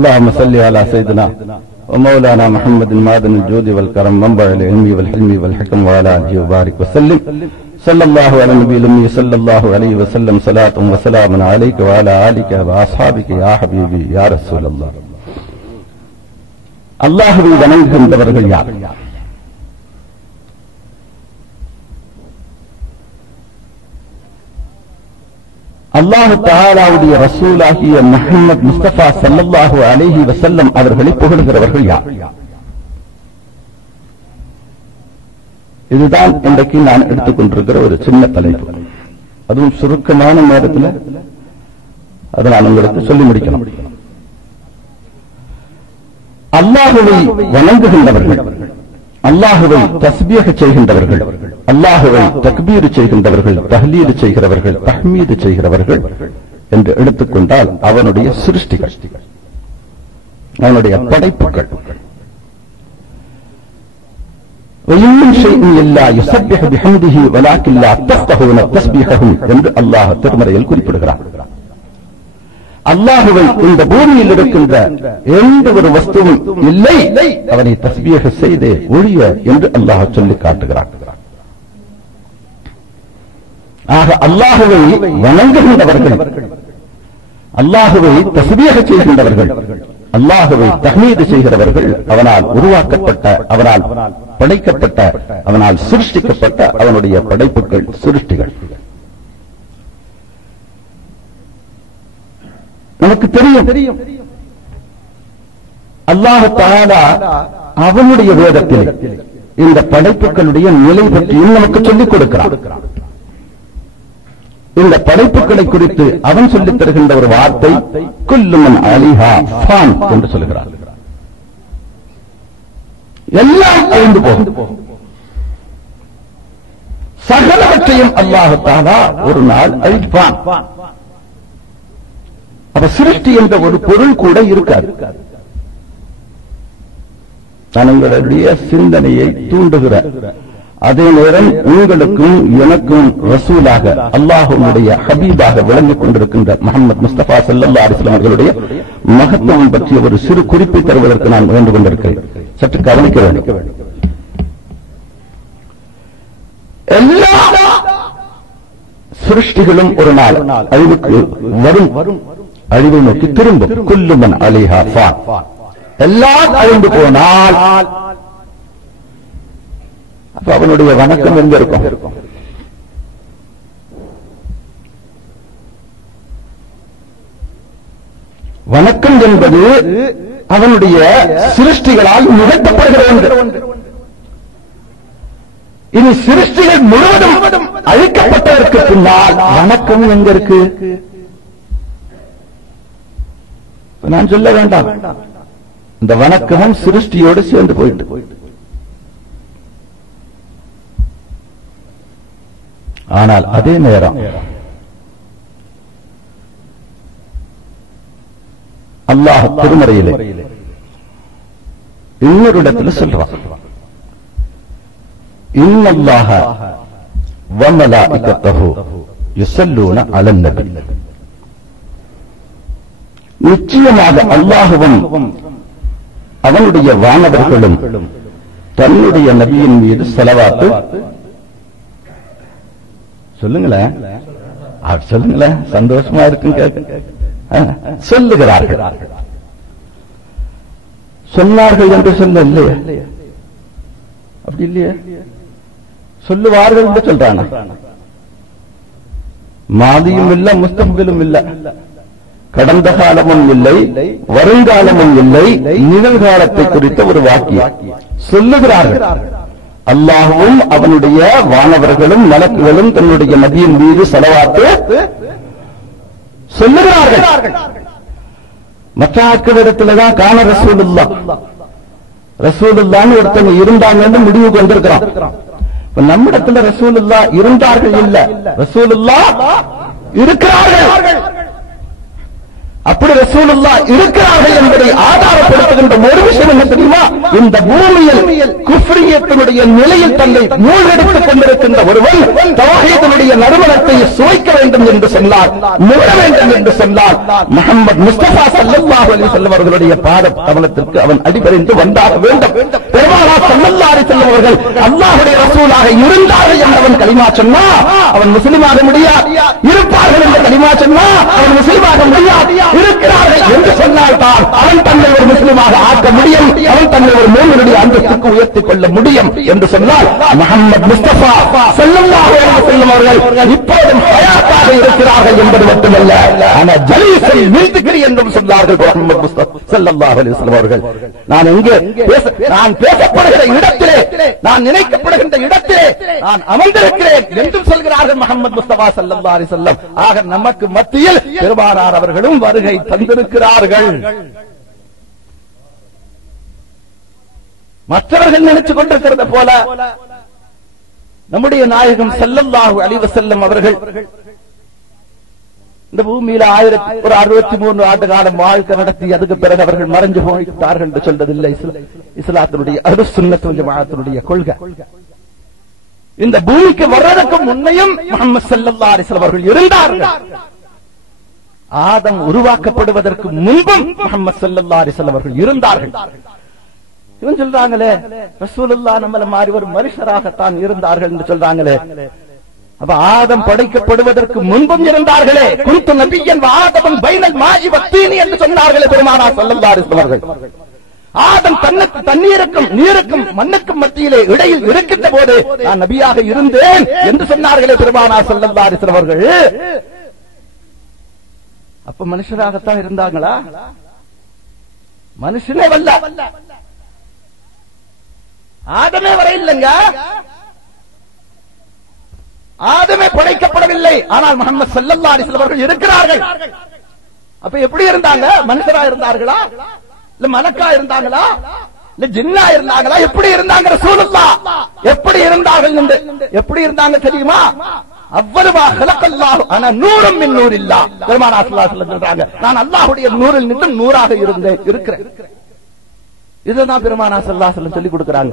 اللهم صل على سيدنا ومولانا محمد المادن الجود والكرم، منبع العلم والحلم والحكم وعلى اله وبارك وسلم. صلى الله على النبي الامي صلى الله عليه وسلم. صلاة وسلام عليك وعلى اليك واصحابك يا حبيبي، يا رسول الله. اللهم بنيت انت برجل يا அல்லாஹு தாலாவுடைய ரசூலாகிய முஹம்மது முஸ்தபா சல்லல்லாஹு அலைஹி வசல்லம் அவர்களை புகழ்கிறவர்கள் யார்? இதுதான் இன்றைக்கு நான் எடுத்துக்கொண்டிருக்கிற ஒரு சின்ன தலைப்பு. அதுவும் சுருக்கமான நேரத்தில் அதை நான் உங்களுக்கு சொல்லி முடிக்கணும் அல்லாஹுவை வணங்குகின்றவர்கள் அல்லாஹுவை தஸ்பியக செய்கின்றவர்கள் அல்லாஹுவை தக்பீர் செய்கின்றவர்கள் தஹ்லீது செய்கிறவர்கள் தஹ்மீது செய்கிறவர்கள் என்று எடுத்துக்கொண்டால் அவனுடைய சிருஷ்டிகள் அவனுடைய படைப்புகள் وَإِنْ شَيْءٍ إِلَّا يُسَبِّحُ بِحَمْدِهِ وَلَكِنْ لَا تَفْقَهُونَ تَسْبِيحَهُم என்று அல்லாஹ் திருமறையில் குறிப்பிடுகிறார் அல்லாஹுவை இந்த பூமியில் இருக்கின்ற எந்த ஒரு வஸ்துவும் இல்லை அவனை தஸ்பீக செய்தே ஒழிய என்று அல்லாஹ் சொல்லி காட்டுகிறார் ஆக அல்லாஹுவை வணங்குகின்றவர்கள். அல்லாஹுவை தசுதியாக செய்கின்றவர்கள். அல்லாஹுவை தகமீது செய்கிறவர்கள். அவனால் உருவாக்கப்பட்ட அவனால் படைக்கப்பட்ட அவனால் சிருஷ்டிக்கப்பட்ட அவனுடைய படைப்புகள் சிருஷ்டிகள். நமக்கு தெரியும். தெரியும் அல்லாஹு தாலா அவனுடைய வேதத்தில் இந்த படைப்புகளுடைய நிலை பற்றியும் நமக்கு சொல்லிக் கொடுக்கிறான். இந்த படைப்புகளை குறித்து அவன் சொல்லித் தருகின்ற ஒரு வார்த்தை குல்லுமன் அலிஹா ஃபான் என்று சொல்கிறார். எல்லாம் அழிந்து போகும். சகலவற்றையும் அல்லாஹத்தாலா ஒரு நாள் அழிப்பான். அப்ப சிருஷ்டி என்ற ஒரு பொருள் கூட இருக்காது. தனங்களுடைய சிந்தனையை தூண்டுகிற அதே நேரம் உங்களுக்கும் எனக்கும் ரசூலாக அல்லாஹுடைய ஹபீபாக விளங்கிக் கொண்டிருக்கின்ற முகமது முஸ்தபா சல்லா அலிஸ்லாம் அவர்களுடைய மகத்துவம் பற்றிய ஒரு சிறு குறிப்பை தருவதற்கு நான் வேண்டு கொண்டிருக்கிறேன். சற்று கவனிக்க வேண்டும். எல்லா சிருஷ்டிகளும் ஒரு நாள். அழிவுக்கு வரும். அழிவை நோக்கி திரும்பும். குல்லுமன் அலிஹா ஃபான். எல்லாம் அழிந்து போனால் அப்ப அவனுடைய வணக்கம் எங்க இருக்கும்? வணக்கம் என்பது அவனுடைய சிருஷ்டிகளால் நிகழ்த்தப்படுகிற ஒன்று. இனி சிருஷ்டிகள் முழுவதும் அழிக்கப்பட்டதற்கு பின்னால் வணக்கம் எங்க இருக்கு? நான் சொல்ல வேண்டாம். இந்த வணக்கமும் சிருஷ்டியோடு சேர்ந்து போயிட்டு. ஆனால் அதே நேரம் அல்லாஹ் திருமறையிலே இன்னொரு இடத்துல சொல்றான். இன்னல்லாஹ வமலாஇகத்தஹு யுஸல்லூன அலன் நபி நிச்சயமாக அல்லாஹுவும் அவனுடைய வானவர்களும் தன்னுடைய நபியின் மீது செலவாத்து சொல்லுங்களேன். அவர் சொல்லுங்களேன். சந்தோஷமா இருக்கும் கேட்க. சொல்லுகிறார்கள். சொன்னார்கள் என்று சொல்ல இல்லையா? அப்படி இல்லையா? சொல்லுவார்கள் என்று சொல்றாங்க மாதியும் இல்ல முஸ்தபிலும் இல்ல. கடந்த காலமும் இல்லை வருங்காலமும் இல்லை நிகழ்காலத்தை குறித்த ஒரு வாக்கியம். சொல்லுகிறார்கள். அல்லாஹுவும் அவனுடைய வானவர்களும் மலக்குகளும் தன்னுடைய மதியின் மீது செலவாத்து சொல்லுகிறார்கள். மற்ற ஆட்களிடத்துலதான் காண ரசூலுல்லா ரசூலுல்லான்னு ஒருத்தங்க இருந்தாங்கன்னு முடிவுக்கு வந்திருக்கிறான் நம்மிடத்துல ரசூலுல்லா இருந்தார்கள் இல்ல. ரசூலுல்லா இருக்கிறார்கள். அப்படி ரசூலுல்லா இருக்கிறார்கள் என்பதை ஆதாரப்படுத்துகின்ற ஒரு விஷயம் என்ன தெரியுமா? இந்த பூமியில் குஃப்ரியத்தினுடைய நிலையில் தன்னை மூழ்கடித்துக் கொண்டிருக்கின்ற ஒருவன் தவாஹீதனுடைய நறுமணத்தை சுவைக்க வேண்டும் என்று சொன்னார் நுகர வேண்டும் என்று சொன்னார். முகமது முஸ்தபா ஸல்லல்லாஹு அலி வஸல்லம் அவர்களுடைய பாத கவனத்திற்கு அவன் அடிபணிந்து வந்தாக வேண்டும். பெருமானா சல்லல்லா அலி வஸல்லம் அவர்கள் அல்லாஹ்வுடைய ரசூலாக இருந்தார்கள் என்றவன் களிமா சொன்னா அவன் முஸ்லிமாக முடியாது. இருப்பார்கள் என்று கலிமா சொன்னா அவன் முஸ்லிமாக முடியாது. இருக்கிறார்கள் என்று சொன்னால் தான் அவன் தன்னை ஒரு முஸ்லிமாக ஆக்க முடியும். அவன் தன்னை ஒரு மூமினுடைய அந்தஸ்துக்கு உயர்த்திக் கொள்ள முடியும் என்று சொன்னால் முகமது முஸ்தபா ஸல்லல்லாஹு செல்லும் அவர்கள் இப்போதும் ஹயாத்தாக இருக்கிறார்கள் என்பது மட்டுமல்ல. ஆனா ஜலீசல் மின்திக்ரி என்றும் சொன்னார்கள் முகமது முஸ்தபா செல்லல்லாஹ் அலைஹி வஸல்லம் அவர்கள். நான் எங்கே பேச நான் பேசப்படுகிற இடத்திலே நான் நினைக்கப்படுகின்ற இடத்திலே நான் அமர்ந்திருக்கிறேன் என்றும் சொல்கிறார்கள் முகமது முஸ்தபா ஸல்லல்லாஹு அலைஹி வஸல்லம். ஆக நமக்கு மத்தியில் பெருமானார் அவர்களும் வருகை தந்திருக்கிறார்கள். மற்றவர்கள் நினைச்சு கொண்டிருக்கிறத போல நம்முடைய நாயகம் செல்லல்லாஹு அழிவு செல்லும் அவர்கள் இந்த பூமியில ஆயிரத்தி ஒரு அறுபத்தி மூணு ஆண்டு காலம் வாழ்க்கை நடத்தி அதுக்கு பிறகு அவர்கள் மறைஞ்சு போய்விட்டார்கள் என்று சொல்றதில்லை இஸ்லாத்தினுடைய அரு சுன்னத்து கொள்கை. இந்த பூமிக்கு வர்றதுக்கு முன்னையும் முகமது ஸல்லல்லாஹு அலைஹி அவர்கள் இருந்தார்கள். ஆதம் உருவாக்கப்படுவதற்கு முன்பும் முகமது ஸல்லல்லாஹு அலைஹி அவர்கள் இருந்தார்கள். இவன் சொல்றாங்களே ரசூலுல்லா நம்மள மாதிரி ஒரு மனுஷராகத்தான் இருந்தார்கள் என்று சொல்றாங்களே. அப்ப ஆதம் படைக்கப்படுவதற்கு முன்பும் இருந்தார்களே குறித்து நபியன் ஆதவன் பைனல் மாஜி வத்தீனி என்று சொன்னார்களே பெருமானா சொல்லல்லாறு சொன்னார்கள் ஆதம் தன்னுக்கு தண்ணீருக்கும் நீருக்கும் மண்ணுக்கும் மத்தியிலே இடையில் இருக்கின்ற போது நான் நபியாக இருந்தேன் என்று சொன்னார்களே பெருமானா சொல்லல்லாறு அலைஹி அவர்கள். அப்ப மனுஷராகத்தான் இருந்தாங்களா? மனுஷனே வல்ல. ஆதமே வர இல்லைங்க. ஆதமே படைக்கப்படவில்லை. ஆனால் முகமது செல்லல்லா அலைஹி அவர்கள் இருக்கிறார்கள். அப்ப எப்படி இருந்தாங்க? மனுஷரா இருந்தார்களா? இல்ல மலக்கா இருந்தாங்களா? இல்ல ஜின்னா இருந்தாங்களா? எப்படி இருந்தாங்க ரசூலுல்லா எப்படி இருந்தார்கள் என்று? எப்படி இருந்தாங்க தெரியுமா? அவ்வளவா ஹலக்கல்லாஹு ஆனா நூறும் மின் நூர் இல்லா பெருமானா ஸல்லல்லாஹு அலைஹி வஸல்லம் சொல்றாங்க நான் அல்லாஹ்வுடைய நூறில் நின்று நூறாக இருந்தேன் இருக்கிறேன். இதுதான் பெருமானா சல்லாசலம் சொல்லி கொடுக்குறாங்க.